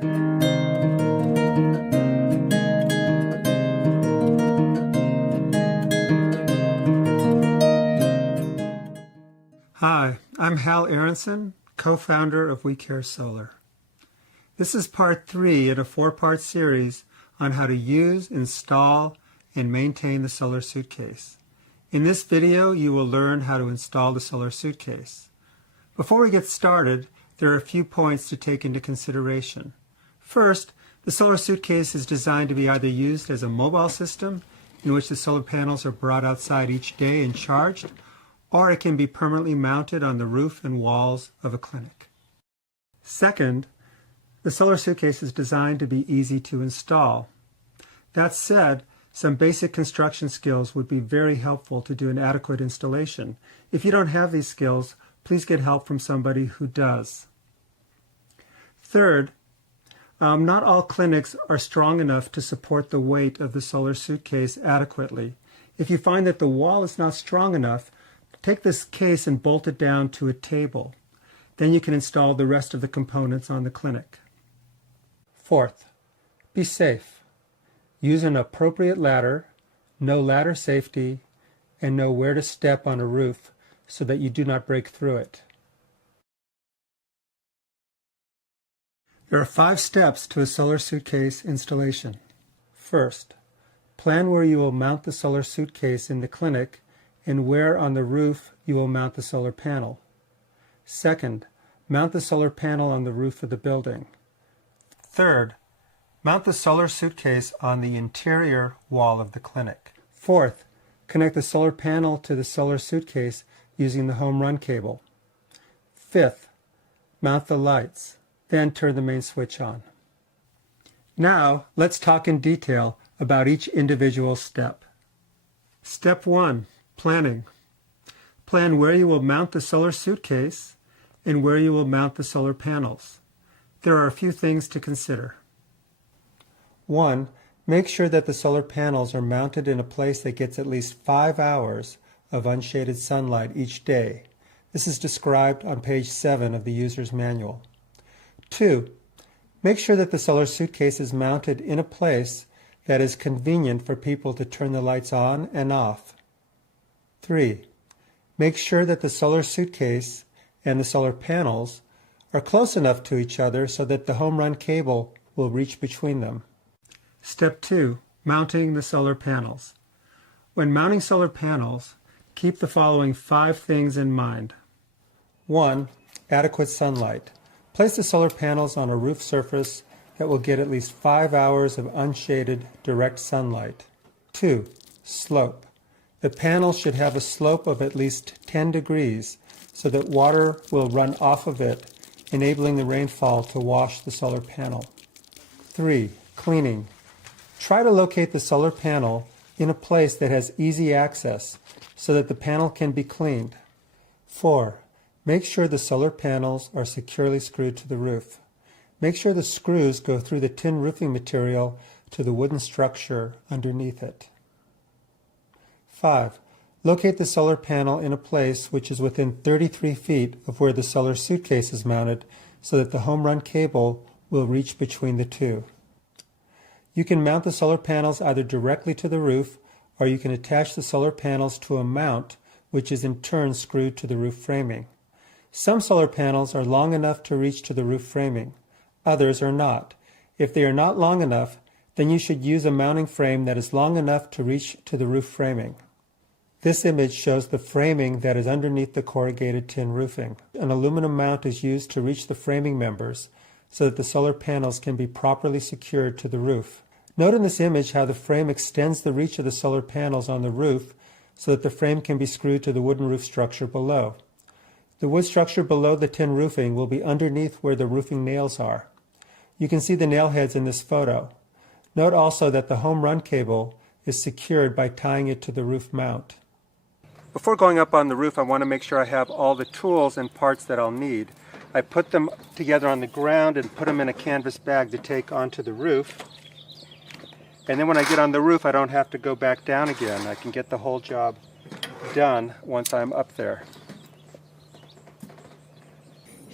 Hi, I'm Hal Aronson, co-founder of We Care Solar. This is part 3 in a 4-part series on how to use, install, and maintain the solar suitcase. In this video, you will learn how to install the solar suitcase. Before we get started, there are a few points to take into consideration. First, the solar suitcase is designed to be either used as a mobile system, in which the solar panels are brought outside each day and charged, or it can be permanently mounted on the roof and walls of a clinic. Second, the solar suitcase is designed to be easy to install. That said, some basic construction skills would be very helpful to do an adequate installation. If you don't have these skills, please get help from somebody who does. Third, not all clinics are strong enough to support the weight of the solar suitcase adequately. If you find that the wall is not strong enough, take this case and bolt it down to a table. Then you can install the rest of the components on the clinic. Fourth, be safe. Use an appropriate ladder, know ladder safety, and know where to step on a roof so that you do not break through it. There are 5 steps to a solar suitcase installation. First, plan where you will mount the solar suitcase in the clinic and where on the roof you will mount the solar panel. Second, mount the solar panel on the roof of the building. Third, mount the solar suitcase on the interior wall of the clinic. Fourth, connect the solar panel to the solar suitcase using the home run cable. Fifth, mount the lights, then turn the main switch on. Now, let's talk in detail about each individual step. Step 1. Planning. Plan where you will mount the solar suitcase and where you will mount the solar panels. There are a few things to consider. 1. Make sure that the solar panels are mounted in a place that gets at least 5 hours of unshaded sunlight each day. This is described on page 7 of the user's manual. 2. Make sure that the solar suitcase is mounted in a place that is convenient for people to turn the lights on and off. 3. Make sure that the solar suitcase and the solar panels are close enough to each other so that the home run cable will reach between them. Step 2. Mounting the solar panels. When mounting solar panels, keep the following 5 things in mind. 1. Adequate sunlight. Place the solar panels on a roof surface that will get at least 5 hours of unshaded direct sunlight. 2. Slope. The panel should have a slope of at least 10 degrees so that water will run off of it, enabling the rainfall to wash the solar panel. 3. Cleaning. Try to locate the solar panel in a place that has easy access so that the panel can be cleaned. 4. Make sure the solar panels are securely screwed to the roof. Make sure the screws go through the tin roofing material to the wooden structure underneath it. 5. Locate the solar panel in a place which is within 33 feet of where the solar suitcase is mounted so that the home run cable will reach between the two. You can mount the solar panels either directly to the roof, or you can attach the solar panels to a mount which is in turn screwed to the roof framing. Some solar panels are long enough to reach to the roof framing. Others are not. If they are not long enough, then you should use a mounting frame that is long enough to reach to the roof framing. This image shows the framing that is underneath the corrugated tin roofing. An aluminum mount is used to reach the framing members so that the solar panels can be properly secured to the roof. Note in this image how the frame extends the reach of the solar panels on the roof so that the frame can be screwed to the wooden roof structure below. The wood structure below the tin roofing will be underneath where the roofing nails are. You can see the nail heads in this photo. Note also that the home run cable is secured by tying it to the roof mount. Before going up on the roof, I want to make sure I have all the tools and parts that I'll need. I put them together on the ground and put them in a canvas bag to take onto the roof. And then when I get on the roof, I don't have to go back down again. I can get the whole job done once I'm up there.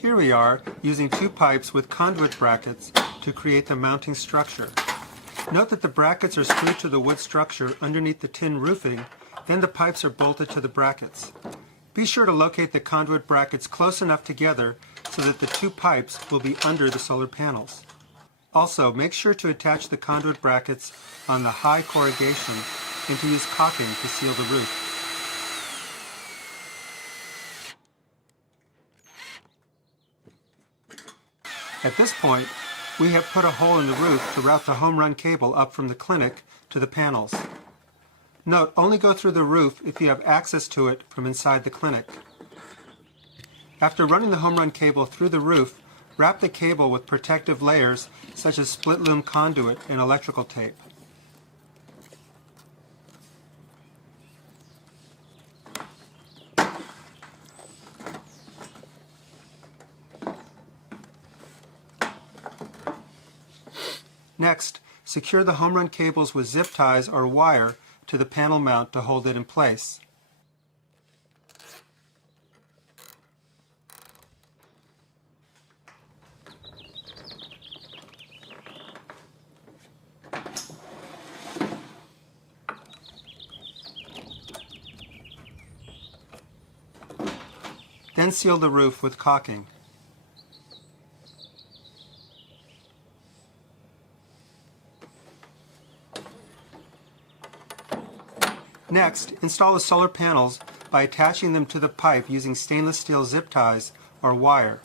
Here we are using two pipes with conduit brackets to create the mounting structure. Note that the brackets are screwed to the wood structure underneath the tin roofing, then the pipes are bolted to the brackets. Be sure to locate the conduit brackets close enough together so that the two pipes will be under the solar panels. Also, make sure to attach the conduit brackets on the high corrugation and to use caulking to seal the roof. At this point, we have put a hole in the roof to route the home run cable up from the clinic to the panels. Note, only go through the roof if you have access to it from inside the clinic. After running the home run cable through the roof, wrap the cable with protective layers such as split loom conduit and electrical tape. Next, secure the home run cables with zip ties or wire to the panel mount to hold it in place. Then seal the roof with caulking. Next, install the solar panels by attaching them to the pipe using stainless steel zip ties or wire.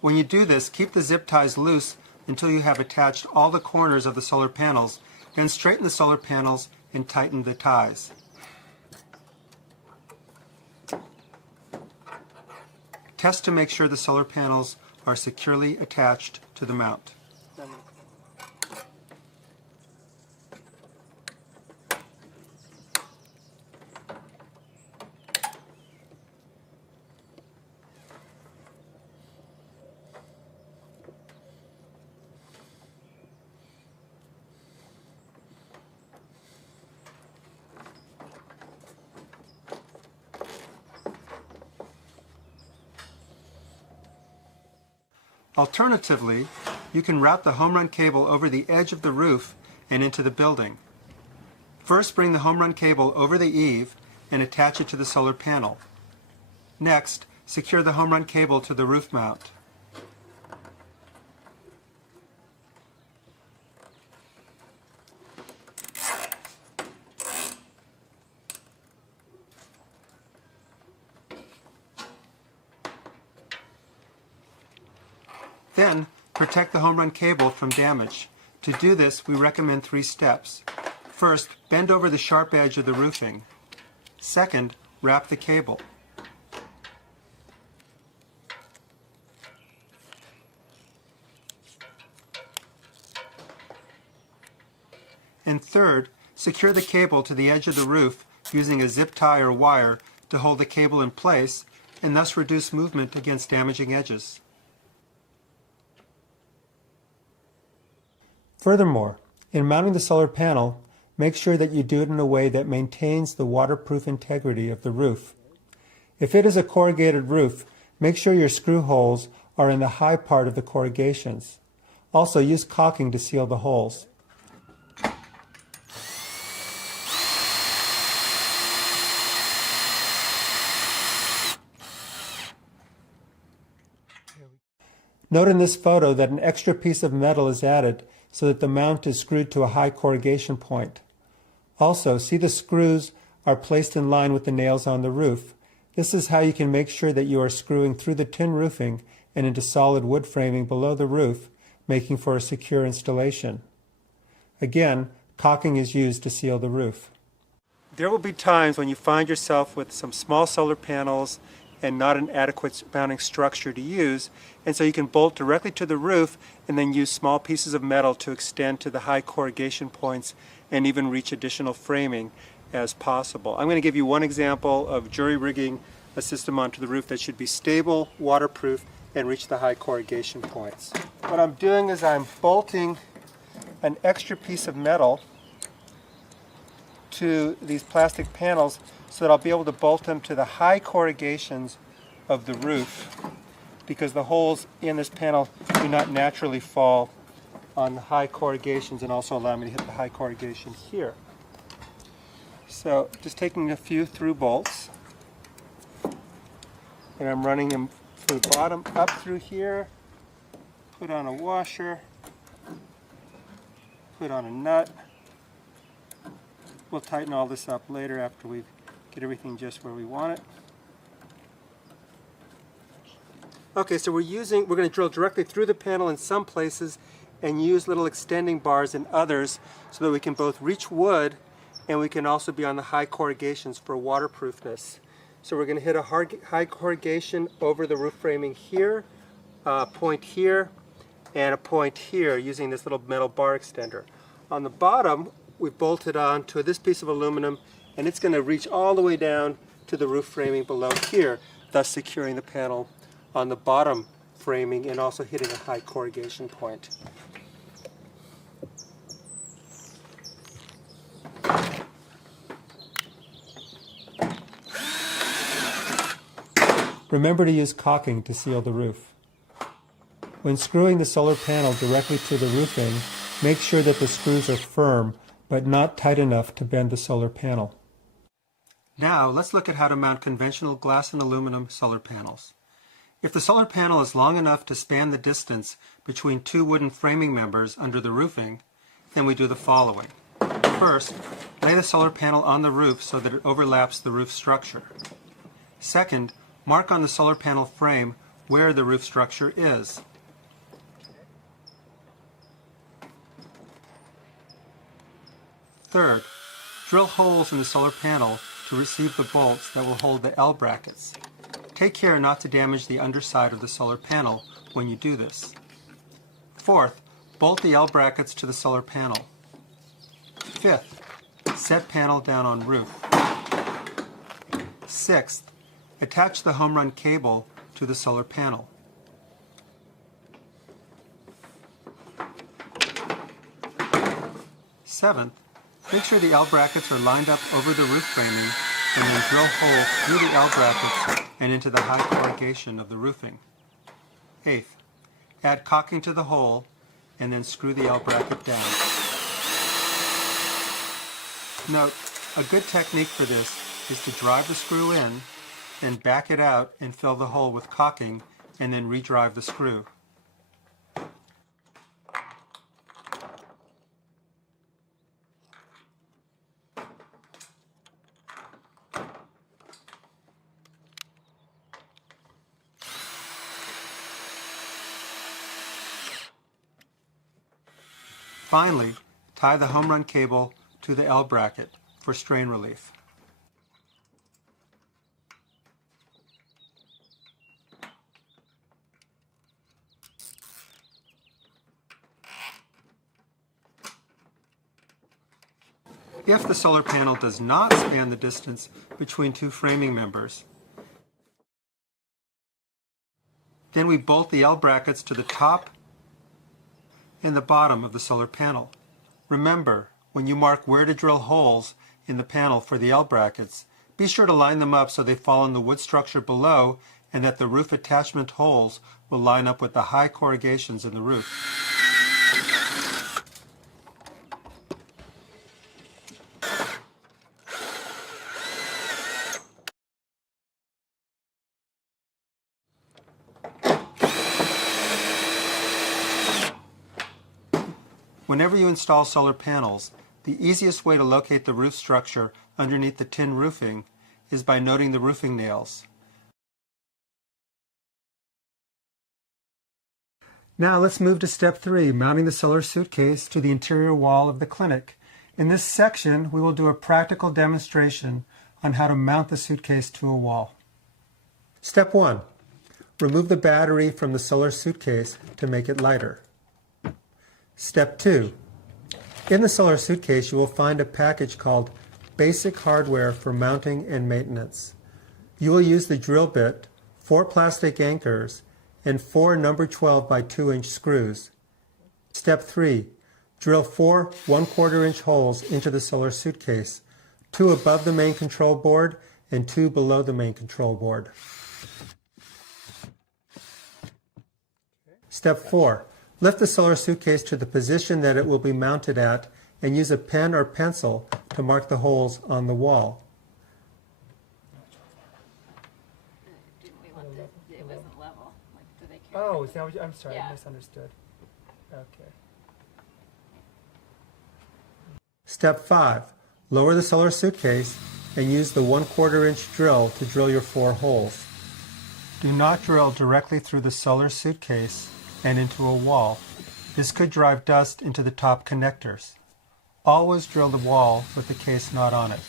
When you do this, keep the zip ties loose until you have attached all the corners of the solar panels, then straighten the solar panels and tighten the ties. Test to make sure the solar panels are securely attached to the mount. Alternatively, you can route the home run cable over the edge of the roof and into the building. First, bring the home run cable over the eave and attach it to the solar panel. Next, secure the home run cable to the roof mount. Then, protect the home run cable from damage. To do this, we recommend 3 steps. First, bend over the sharp edge of the roofing. Second, wrap the cable. And third, secure the cable to the edge of the roof using a zip tie or wire to hold the cable in place and thus reduce movement against damaging edges. Furthermore, in mounting the solar panel, make sure that you do it in a way that maintains the waterproof integrity of the roof. If it is a corrugated roof, make sure your screw holes are in the high part of the corrugations. Also, use caulking to seal the holes. Note in this photo that an extra piece of metal is added so that the mount is screwed to a high corrugation point. Also, see the screws are placed in line with the nails on the roof. This is how you can make sure that you are screwing through the tin roofing and into solid wood framing below the roof, making for a secure installation. Again, caulking is used to seal the roof. There will be times when you find yourself with some small solar panels and not an adequate mounting structure to use, and so you can bolt directly to the roof and then use small pieces of metal to extend to the high corrugation points and even reach additional framing as possible. I'm going to give you one example of jury rigging a system onto the roof that should be stable, waterproof, and reach the high corrugation points. What I'm doing is I'm bolting an extra piece of metal to these plastic panels so that I'll be able to bolt them to the high corrugations of the roof, because the holes in this panel do not naturally fall on the high corrugations, and also allow me to hit the high corrugation here. So just taking a few through bolts, and I'm running them from the bottom up through here, put on a washer, put on a nut. We'll tighten all this up later after we get everything just where we want it. Okay, so we're going to drill directly through the panel in some places and use little extending bars in others so that we can both reach wood and we can also be on the high corrugations for waterproofness. So we're going to hit a high corrugation over the roof framing here, a point here, and a point here using this little metal bar extender. On the bottom, we've bolted on to this piece of aluminum, and it's going to reach all the way down to the roof framing below here, thus securing the panel on the bottom framing and also hitting a high corrugation point. Remember to use caulking to seal the roof. When screwing the solar panel directly to the roofing, make sure that the screws are firm but not tight enough to bend the solar panel. Now let's look at how to mount conventional glass and aluminum solar panels. If the solar panel is long enough to span the distance between two wooden framing members under the roofing, then we do the following. First, lay the solar panel on the roof so that it overlaps the roof structure. Second, mark on the solar panel frame where the roof structure is. Third, drill holes in the solar panel to receive the bolts that will hold the L brackets. Take care not to damage the underside of the solar panel when you do this. Fourth, bolt the L brackets to the solar panel. Fifth, set panel down on roof. Sixth, attach the home run cable to the solar panel. Seventh, make sure the L brackets are lined up over the roof framing, and then drill holes through the L brackets and into the high corrugation of the roofing. Eighth, add caulking to the hole and then screw the L bracket down. Note, a good technique for this is to drive the screw in, then back it out and fill the hole with caulking, and then re-drive the screw. Finally, tie the home run cable to the L bracket for strain relief. If the solar panel does not span the distance between two framing members, then we bolt the L brackets to the top and the bottom of the solar panel. Remember, when you mark where to drill holes in the panel for the L brackets, be sure to line them up so they fall on the wood structure below and that the roof attachment holes will line up with the high corrugations in the roof. Whenever you install solar panels, the easiest way to locate the roof structure underneath the tin roofing is by noting the roofing nails. Now let's move to step 3, mounting the solar suitcase to the interior wall of the clinic. In this section, we will do a practical demonstration on how to mount the suitcase to a wall. Step 1. Remove the battery from the solar suitcase to make it lighter. Step 2. In the solar suitcase, you will find a package called Basic Hardware for Mounting and Maintenance. You will use the drill bit, 4 plastic anchors, and 4 number 12 by 2 inch screws. Step 3. Drill 4 1/4 inch holes into the solar suitcase 2 above the main control board and 2 below the main control board. Step 4. Lift the solar suitcase to the position that it will be mounted at and use a pen or pencil to mark the holes on the wall. It wasn't level. Like, do they care? Oh, is that what I'm sorry, Yeah. I misunderstood. Okay. Step 5. Lower the solar suitcase and use the 1/4 inch drill to drill your 4 holes. Do not drill directly through the solar suitcase and into a wall. This could drive dust into the top connectors. Always drill the wall with the case not on it.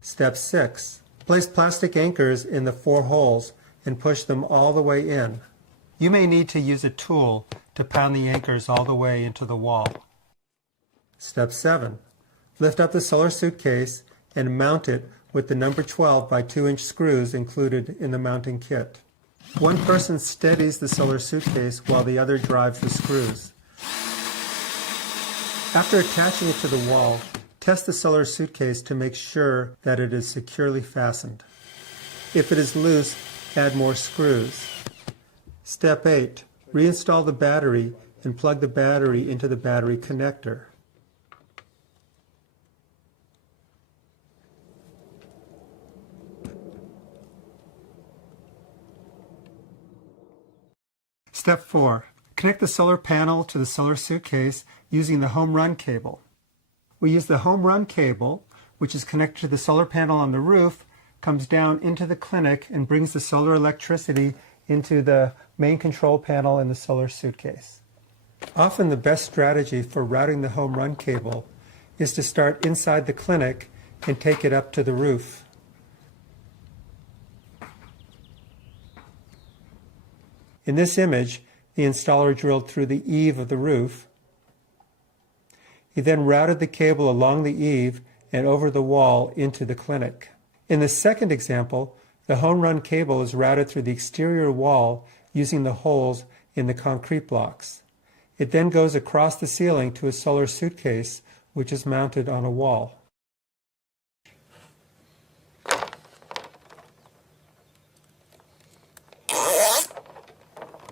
Step 6. Place plastic anchors in the 4 holes and push them all the way in. You may need to use a tool to pound the anchors all the way into the wall. Step 7. Lift up the solar suitcase and mount it with the number 12 by 2 inch screws included in the mounting kit. One person steadies the solar suitcase while the other drives the screws. After attaching it to the wall, test the solar suitcase to make sure that it is securely fastened. If it is loose, add more screws. Step 8. Reinstall the battery and plug the battery into the battery connector. Step 4. Connect the solar panel to the solar suitcase using the home run cable. We use the home run cable, which is connected to the solar panel on the roof, comes down into the clinic and brings the solar electricity into the main control panel in the solar suitcase. Often the best strategy for routing the home run cable is to start inside the clinic and take it up to the roof. In this image, the installer drilled through the eave of the roof. He then routed the cable along the eave and over the wall into the clinic. In the second example, the home run cable is routed through the exterior wall using the holes in the concrete blocks. It then goes across the ceiling to a solar suitcase, which is mounted on a wall.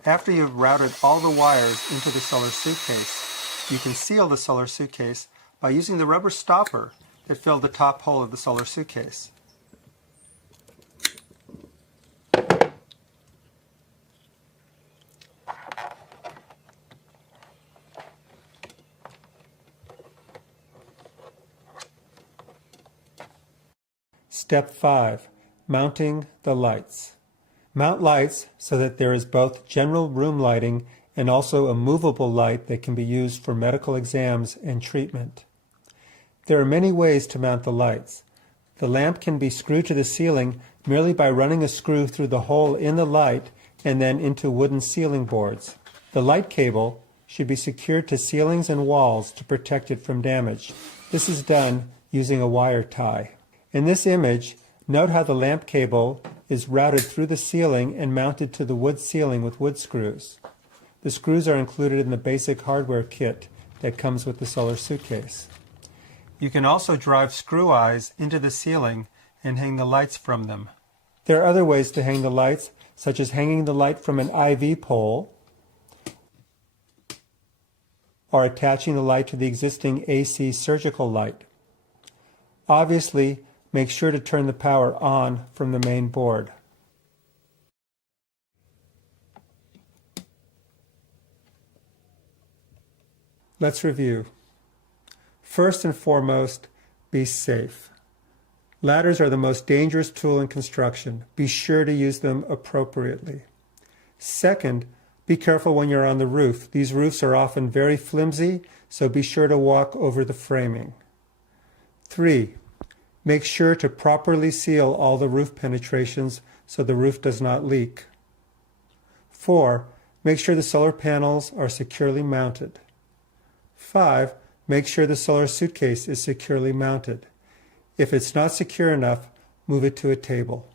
After you've routed all the wires into the solar suitcase, you can seal the solar suitcase by using the rubber stopper that filled the top hole of the solar suitcase. Step 5. Mounting the lights. Mount lights so that there is both general room lighting and also a movable light that can be used for medical exams and treatment. There are many ways to mount the lights. The lamp can be screwed to the ceiling merely by running a screw through the hole in the light and then into wooden ceiling boards. The light cable should be secured to ceilings and walls to protect it from damage. This is done using a wire tie. In this image, note how the lamp cable is routed through the ceiling and mounted to the wood ceiling with wood screws. The screws are included in the basic hardware kit that comes with the solar suitcase. You can also drive screw eyes into the ceiling and hang the lights from them. There are other ways to hang the lights, such as hanging the light from an IV pole or attaching the light to the existing AC surgical light. Obviously, make sure to turn the power on from the main board. Let's review. First and foremost, be safe. Ladders are the most dangerous tool in construction. Be sure to use them appropriately. Second, be careful when you're on the roof. These roofs are often very flimsy, so be sure to walk over the framing. 3. Make sure to properly seal all the roof penetrations so the roof does not leak. 4. Make sure the solar panels are securely mounted. 5. Make sure the solar suitcase is securely mounted. If it's not secure enough, move it to a table.